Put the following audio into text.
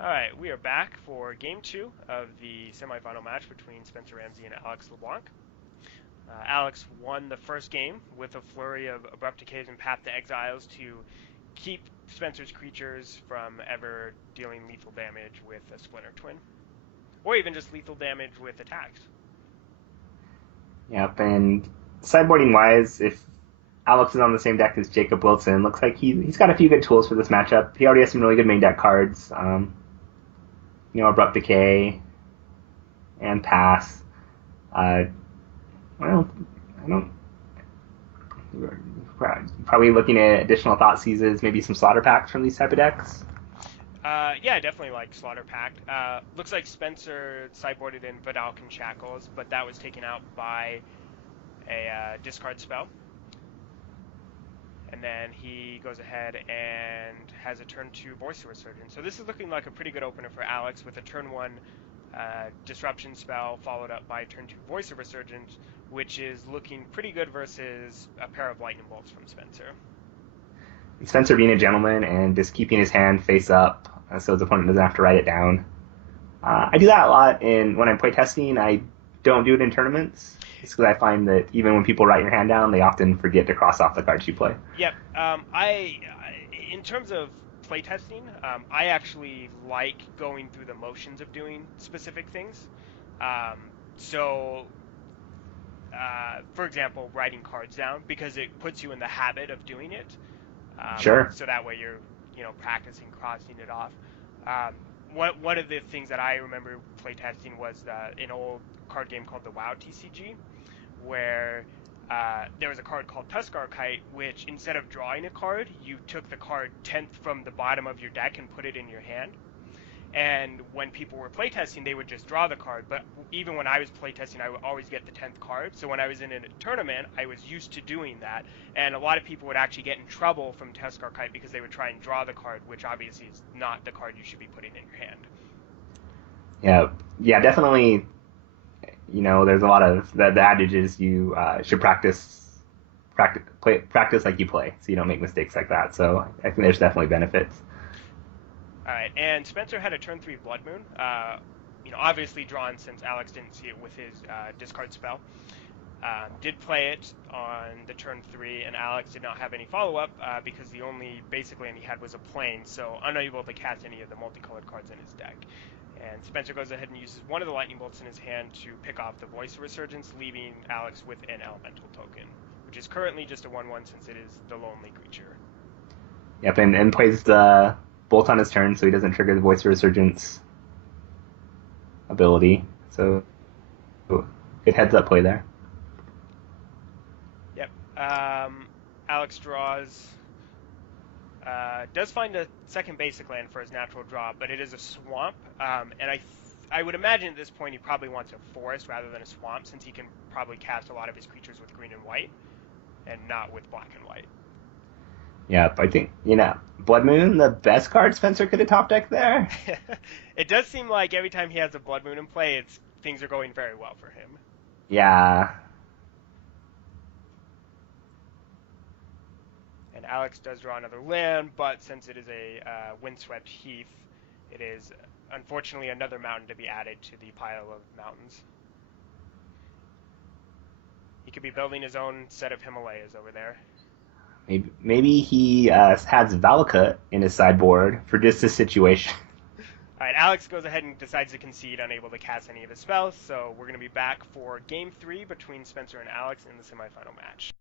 Alright, we are back for game two of the semifinal match between Spencer Ramsey and Alex Leblanc. Alex won the first game with a flurry of abrupt decays and path to exiles to keep Spencer's creatures from ever dealing lethal damage with a Splinter Twin, or even just lethal damage with attacks. Yep, and sideboarding wise, if Alex is on the same deck as Jacob Wilson, looks like he's got a few good tools for this matchup. He already has some really good main deck cards. Abrupt decay and pass. Uh, well, I don't. Probably looking at additional thought seizes, maybe some slaughter packs from these type of decks. Yeah, I definitely like Slaughter Pact. Looks like Spencer sideboarded in Vidalcan Shackles, but that was taken out by a discard spell. And then he goes ahead and has a turn 2 Voice of Resurgence. So this is looking like a pretty good opener for Alex with a turn 1 Disruption spell followed up by turn 2 Voice of Resurgence, which is looking pretty good versus a pair of Lightning Bolts from Spencer. Spencer being a gentleman and just keeping his hand face up so his opponent doesn't have to write it down. I do that a lot when I'm playtesting. I don't do it in tournaments just because I find that even when people write your hand down, they often forget to cross off the cards you play. Yep. In terms of playtesting, I actually like going through the motions of doing specific things. Um, so, for example, writing cards down because it puts you in the habit of doing it. Sure. So that way you're, practicing crossing it off. Um, one of the things that I remember playtesting was an old card game called the WoW TCG, where there was a card called Tuskar Kite, which instead of drawing a card, you took the card 10th from the bottom of your deck and put it in your hand. And when people were playtesting, they would just draw the card. But even when I was playtesting, I would always get the 10th card. So when I was in a tournament, I was used to doing that. And a lot of people would actually get in trouble from Tuskar Kite because they would try and draw the card, which obviously is not the card you should be putting in your hand. Yeah, definitely. There's a lot of the adage is you should practice like you play, so you don't make mistakes like that. So I think there's definitely benefits. All right, and Spencer had a turn 3 Blood Moon. Obviously drawn since Alex didn't see it with his discard spell. Did play it on the turn 3, and Alex did not have any follow-up because the only basic land he had was a plane, so unable to cast any of the multicolored cards in his deck. And Spencer goes ahead and uses one of the lightning bolts in his hand to pick off the Voice of Resurgence, leaving Alex with an elemental token, which is currently just a 1/1 since it is the lonely creature. Yep, and plays the bolt on his turn, so he doesn't trigger the Voice of Resurgence ability. So good heads up play there. Yep. Alex draws. Does find a second basic land for his natural draw, but it is a swamp. And I would imagine at this point he probably wants a forest rather than a swamp, since he can probably cast a lot of his creatures with green and white, and not with black and white. Yep, I think Blood Moon, the best card Spencer could have top decked there. It does seem like every time he has a Blood Moon in play, things are going very well for him. Yeah. And Alex does draw another land, but since it is a windswept heath, it is unfortunately another mountain to be added to the pile of mountains. He could be building his own set of Himalayas over there. Maybe he has Valakut in his sideboard for just this situation. All right, Alex goes ahead and decides to concede, unable to cast any of his spells. So we're going to be back for Game 3 between Spencer and Alex in the semifinal match.